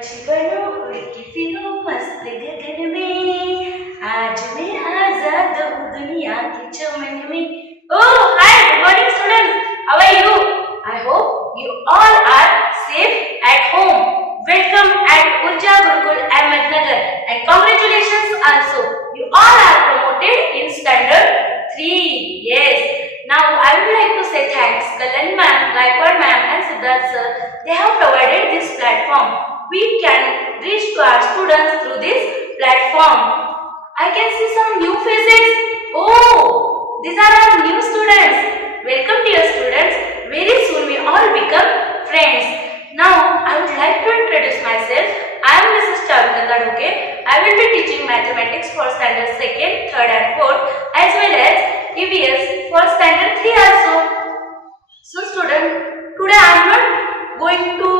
पक्षी बनो उड़ के फिरो मस्त गगन में, आज मैं आजाद हूँ दुनिया के चमन में। Oh, hi, good morning students. How are you? I hope you all are safe at home. Welcome at Urja Gurukul Ahmednagar and congratulations also. You all are promoted in standard 3. Yes. Now I would like to say thanks Kalyan ma'am, Gaikwad ma'am and Siddharth sir. They have provided this platform. We can reach to our students through this platform. I can see some new faces. Oh, these are our new students. Welcome dear students. Very soon we all become friends. Now I would like to introduce myself. I am Mrs. Chavita Kadhuke. I will be teaching mathematics for standard 2nd, 3rd and 4th as well as EVS for standard 3 also. So student, today I am not going to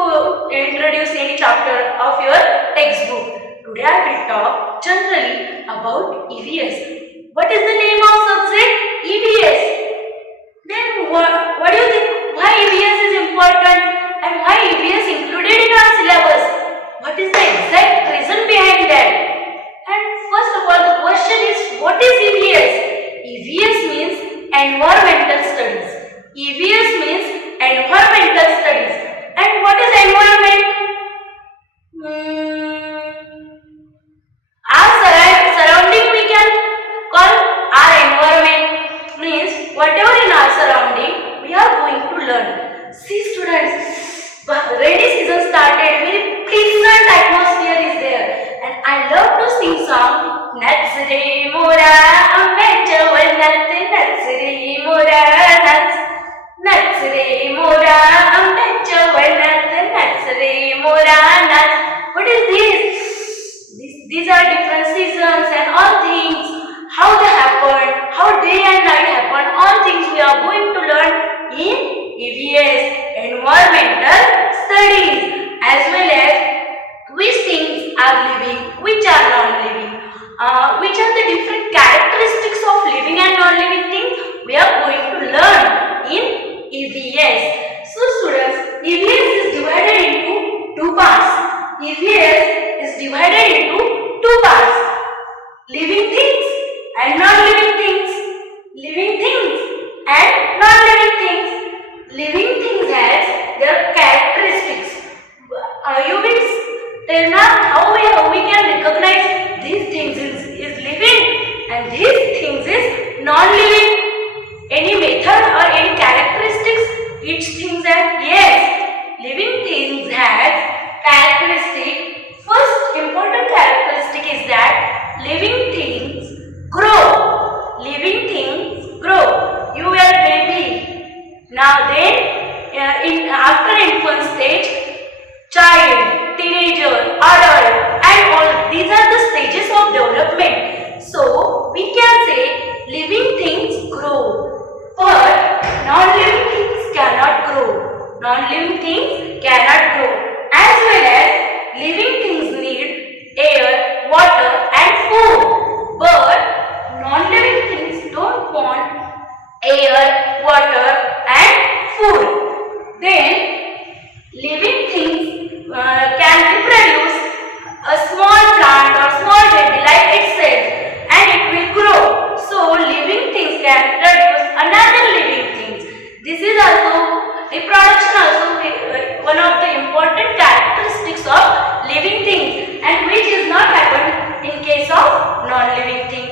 introduce any chapter of your textbook. Today I will talk generally about EVS. What is the name of subject? EVS. Then what do you think? Why EVS is important and why EVS included in our syllabus? What is the exact reason behind that? And first of all, the question is, what is EVS? EVS means environmental studies. EVS means environmental studies. And what is environment? Our surrounding we can call our environment. Means whatever in our surrounding we are going to learn. See students, rainy season started. Very pleasant atmosphere is there, and I love to sing song. Nats re mora ambecha walnat, nats re mora nats, nats re mora ambecha walnat, nats re mora nats. What is this? These are different seasons and all things. How they happen, how day and night happen, all things we are going to learn in EVS, environmental studies, as well as which things are living, which are non-living, which are the different characteristics of living and non-living things we are going to learn in EVS. So students, EVS is divided into two parts. EVS is divided into two parts: living things and non-living things. Living things and non-living things. Living things has their characteristics. You will tell me how we can recognize these things is living and these things is non-living. Any method or any characteristics each things has? Yes, living things has characteristic. First important characteristic is that living things grow. Living things grow. You were baby. Now then, after infant stage, child, teenager, adult, and all these are the stages of development. So we can say living things grow, but non-living things cannot grow. Non-living things cannot grow. As well as living things need air, water, and food, but non-living things don't want air, water, and food. Then living things can reproduce a small plant or small baby like itself, and it will grow. So living things can produce another living things. This is also reproduction, also one of the important characteristics of living things, and which is not happen in case of non-living thing.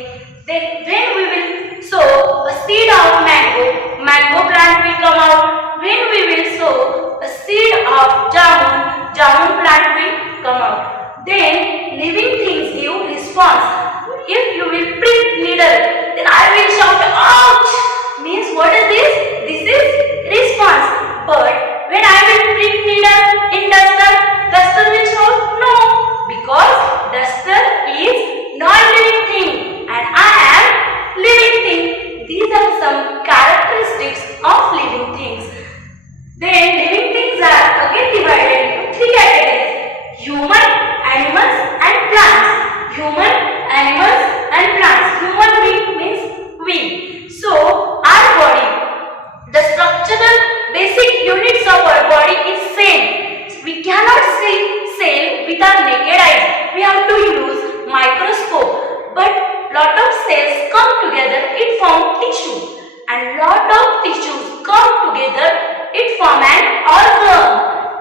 Then when we will sow a seed of mango plant will come out. When we will sow a seed of jamun plant will come out. Then living things give response. If you will prick needle, then I will shout ouch. Means what is this? This is response. But when I will prick needle in duster will shout no, because duster is non-living thing and I am living thing. These are some characteristics of living things. Then living things are again divided into three categories: human, animals, and plants. Human, animals, and plants. Human being means we. So our body, the structural basic units of our body is same. We cannot say we with our naked eyes. We have to use microscope. But lot of cells come together, it form tissue. And lot of tissues come together, it form an organ.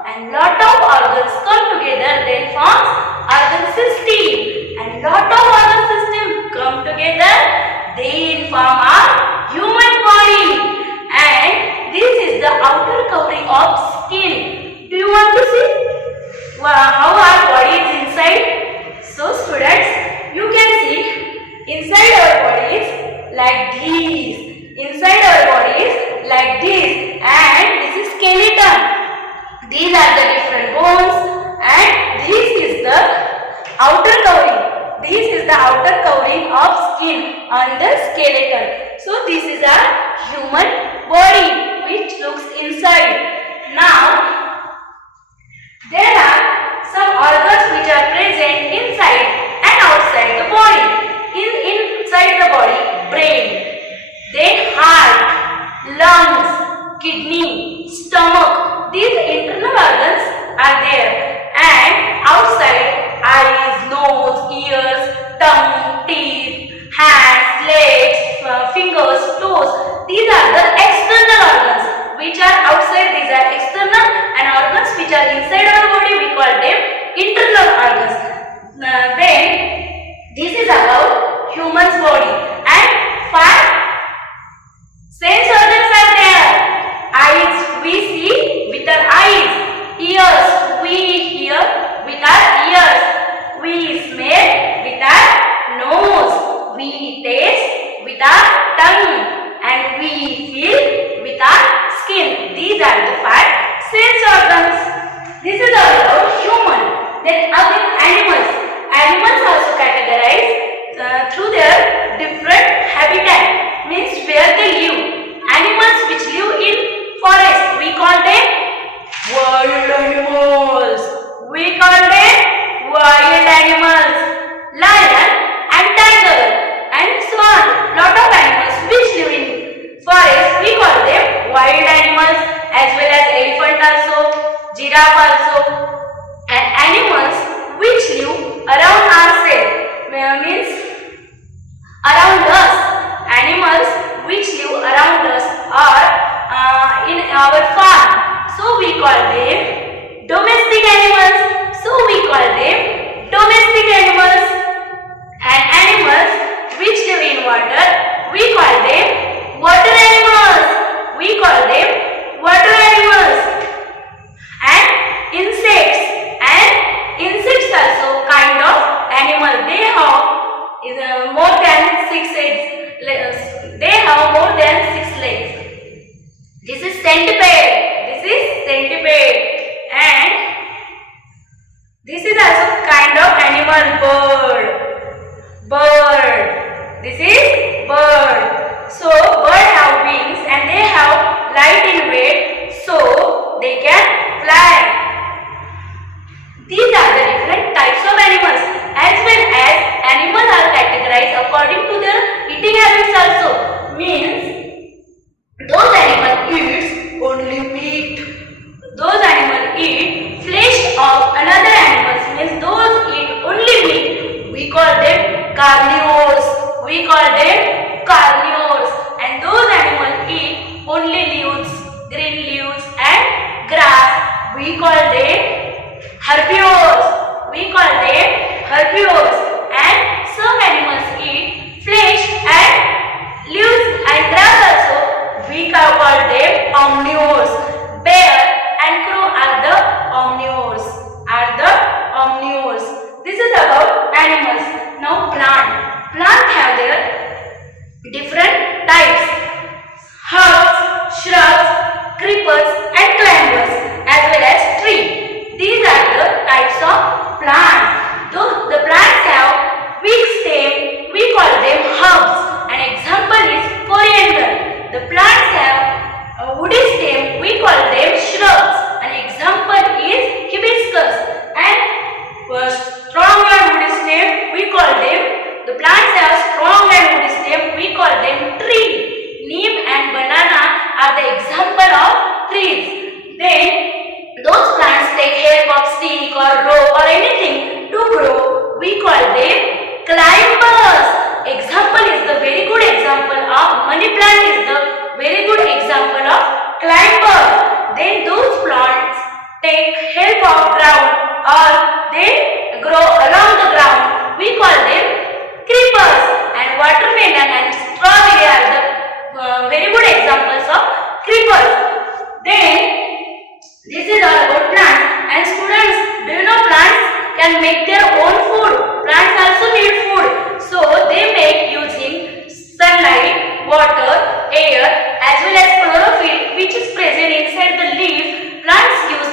And lot of organs come together, then forms organ system. And lot of organ system come together, they form our human body. And this is the outer covering of skin. Do you want to see how our body is inside? So students, you can see inside our body is like this. Inside our body is like this. And this is skeleton. These are the different bones. And this is the outer covering. This is the outer covering of skin on the skeleton. So this is our human body which looks inside. Now there are some organs which are present inside and outside the body. Inside the body, brain, then heart, lungs, kidney, stomach. These internal organs are there. And outside, eyes, nose, ears, tongue, teeth, hands, legs, fingers, toes. These are the external organs which are outside. These are external, and organs which are inside our body, we call them internal organs. Then this is about human's body. And 5 sense organs are there. Eyes, we see with our eyes. Ears, we hear with our ears. We smell with our nose. We taste with our tongue. And we feel with our skin. These are the 5 sense organs. This is all about human. Then again animals. Animals also categorized through their different habitat, means where they live. Animals which live in forest, we call them wild animals. We call them wild animals. Lion and tiger and so on. Lot of animals which live in forest, we call them wild animals, as well as elephant also, giraffe also. And animals which live around ourselves, means around us. Animals which live around us or in our farm, so we call them domestic animals. So we call them domestic animals. And animals which live in water, we call them water animals. We call them water animals. And insects also kind of animal. They have more than 6 legs. They have more than 6 legs. This is centipede. This is centipede. And this is also kind of animal. Bird. This is bird. So bird have wings and they have light in weight, so they can fly. These are the different types of animals. As well as animals are categorized according to their eating habits also. Means those animals eat only meat. Those animals eat flesh of another animals. Means those eat only meat. We call them carnivores. We call them carnivores. And those animals eat only leaves, green leaves and grass. We call them herbivores. We call them herbivores. And some animals eat flesh and leaves and grass also. We call them omnivores. Bear and crow are the omnivores. This is about animals. Now plant. Plants have their different types. Herbs, shrubs, creepers and climbers, as well as tree. These are the types of plants. Though the plants have weak stem, we call them herbs. An example is coriander. The plants have a woody stem, we call them shrubs. An example is hibiscus. And strong and woody stem, we call them, the plants have strong and woody stem, we call them tree. Neem and banana are the example of trees. Then those plants take help of stick or rope or anything call them climbers. Example is the very good example of money plant is the very good example of climber. Then those plants take help of ground or they grow along the ground. We call them creepers. And watermelon and strawberry are the very good examples of creepers. Then this is all about plants. And students, do you know plants can make their own food? Plants also need food. So they make using sunlight, water, air as well as chlorophyll which is present inside the leaf. Plants use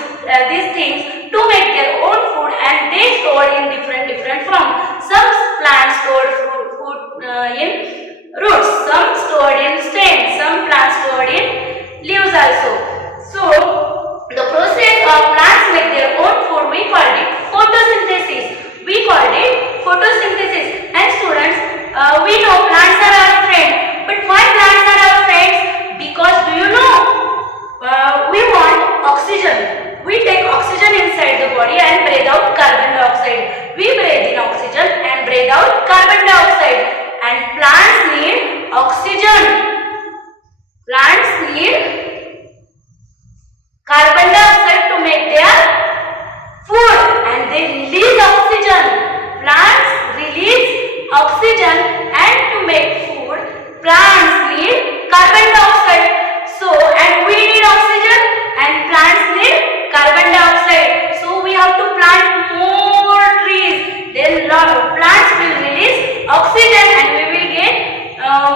these things to make their own food and they store in different form. Some plants store food in roots, some stored in stems, some plants stored in leaves also. So the process of plants make their own food, we called it photosynthesis. We called it photosynthesis. And students, we know plants are our friend. But why plants are our friends? Because do you know, we want oxygen. We take oxygen inside the body and breathe out carbon dioxide. We breathe in oxygen and breathe out carbon dioxide. And plants need oxygen. Plants need carbon dioxide to make their food and they release oxygen. Plants release oxygen and to make food, plants need carbon dioxide. So, and we need oxygen and plants need carbon dioxide. So, we have to plant more trees. Then plants will release oxygen and we will get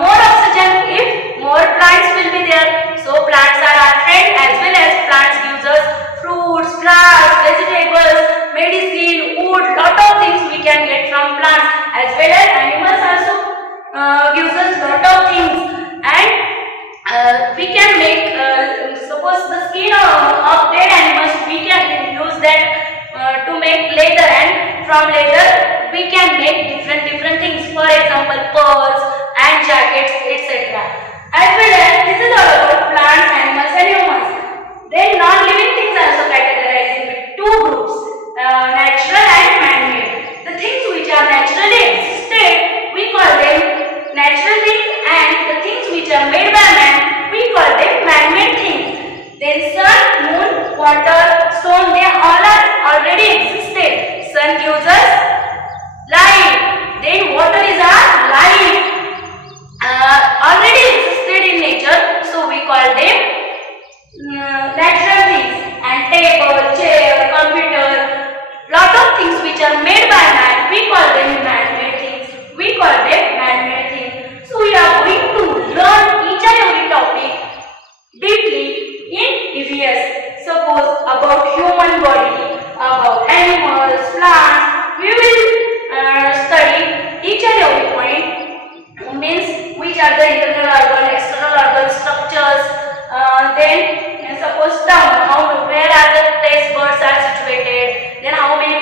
more oxygen if more plants will be there. So, plants are our friend as well as plants gives us fruits, flowers, vegetables, medicine, wood, lot of things we can get from plants as well as animals also gives us lot of things. And we can make suppose the skin of dead animals we can use that to make leather and from leather we can make different things, for example pearls and jackets etc. As well as this is all about plants, animals and humans. Then non-living things also categorized into two groups, natural and man-made. The things which are naturally existed we call them natural things and the things which are made by man we call them man-made things. Then sun, moon, water, stone, they all are already existed. Sun gives us light. Then water is our life. Already existed in nature, so we call them natural things. And table, chair, computer, lot of things which are made by man, we call them man-made things. We call them man-made things. So we are going to learn each and every topic deeply in EVS. Suppose about human body, about animals, plants, we will study each and every point. Means which are the internal organ, external organ structures. Then suppose tongue, where are the taste buds are situated. Then how many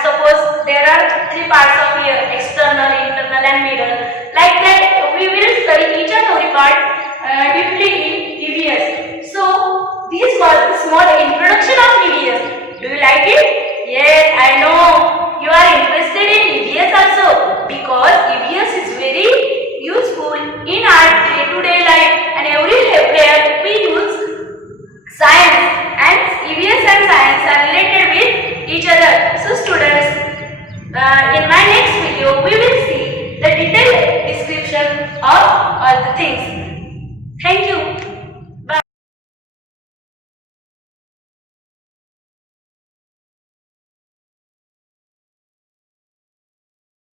suppose there are three parts of ear, external, internal and middle. Like that we will study each and every part deeply in EVS. So this was the small introduction of EVS. Do you like it? Yes, I know you are interested in EVS also because EVS is very useful in our day-to-day life and everywhere we use science and EVS and science are related with each other. So students, in my next video we will see the detailed description of all the things. Thank you.